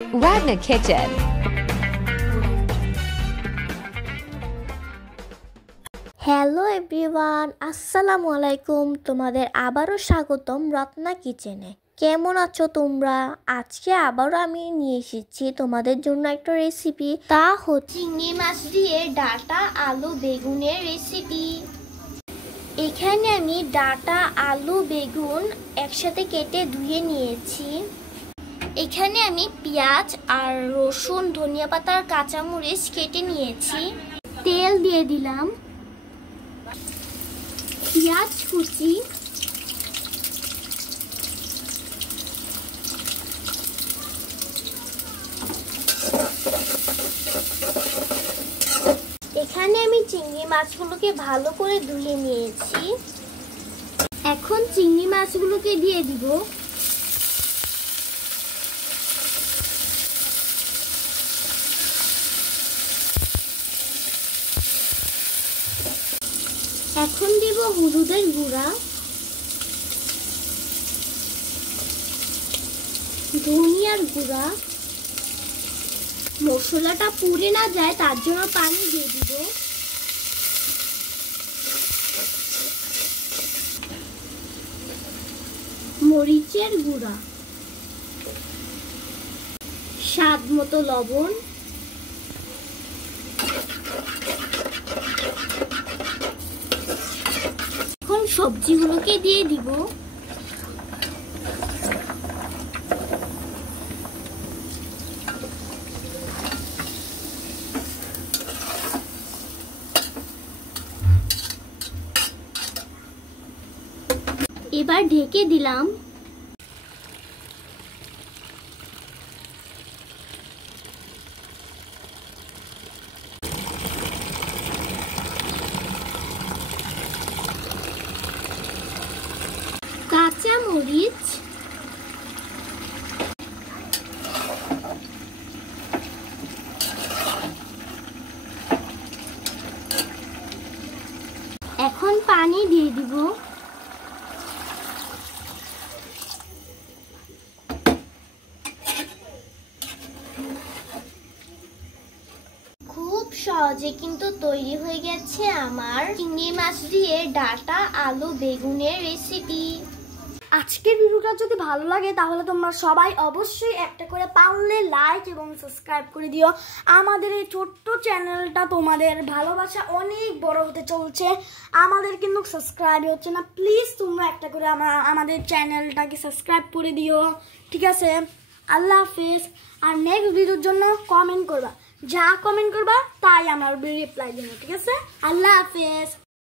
Ragna Kitchen. Hello everyone, আসসালামু আলাইকুম। তোমাদের আবারও স্বাগতম রত্না কিচেনে। কেমন আছো তোমরা? আজকে আবারও আমি নিয়ে এসেছি তোমাদের জন্য একটা রেসিপি, তা হচ্ছে চিংড়ি মাছ দিয়ে ডাঁটা আলু বেগুনের রেসিপি। এখানে আমি ডাঁটা আলু বেগুন একসাথে কেটে ধুয়ে নিয়েছি। এখানে আমি পেঁয়াজ আর রসুন ধনিয়া পাতা আর কাঁচামরিচ কেটে নিয়েছি। তেল দিয়ে দিলাম, পেঁয়াজ কুচি, এখানে আমি চিংড়ি মাছগুলোকে ভালো করে ধুয়ে নিয়েছি। এখন চিংড়ি মাছগুলোকে দিয়ে দিব। এখন দিব হলুদের গুঁড়া, ধনিয়ার গুঁড়া। মশলাটা পুড়ে না যায় তার জন্য পানি দিয়ে দিব। মরিচের গুঁড়া, স্বাদ মতো লবণ, এখন সবজিগুলোকে দিয়ে দিব। এবার ঢেকে দিলাম। কাঁচা মরিচ, এখন পানি দিয়ে দিব। খুব সহজে কিন্তু তৈরি হয়ে গেছে আমার চিংড়ি মাছ দিয়ে ডাঁটা আলু বেগুনের রেসিপি। আজকের ভিডিওটা যদি ভালো লাগে তাহলে তোমরা সবাই অবশ্যই একটা করে পারলে লাইক এবং সাবস্ক্রাইব করে দিও। আমাদের এই ছোট্ট চ্যানেলটা তোমাদের ভালোবাসা অনেক বড় হতে চলছে, আমাদের কিন্তু সাবস্ক্রাইব হচ্ছে না। প্লিজ তোমরা একটা করে আমাদের চ্যানেলটাকে সাবস্ক্রাইব করে দিও, ঠিক আছে? আল্লাহ হাফেজ। আর নেক্সট ভিডিওর জন্য কমেন্ট করবা, যা কমেন্ট করবা তাই আমার রিপ্লাই দেবো, ঠিক আছে? আল্লাহ হাফেজ।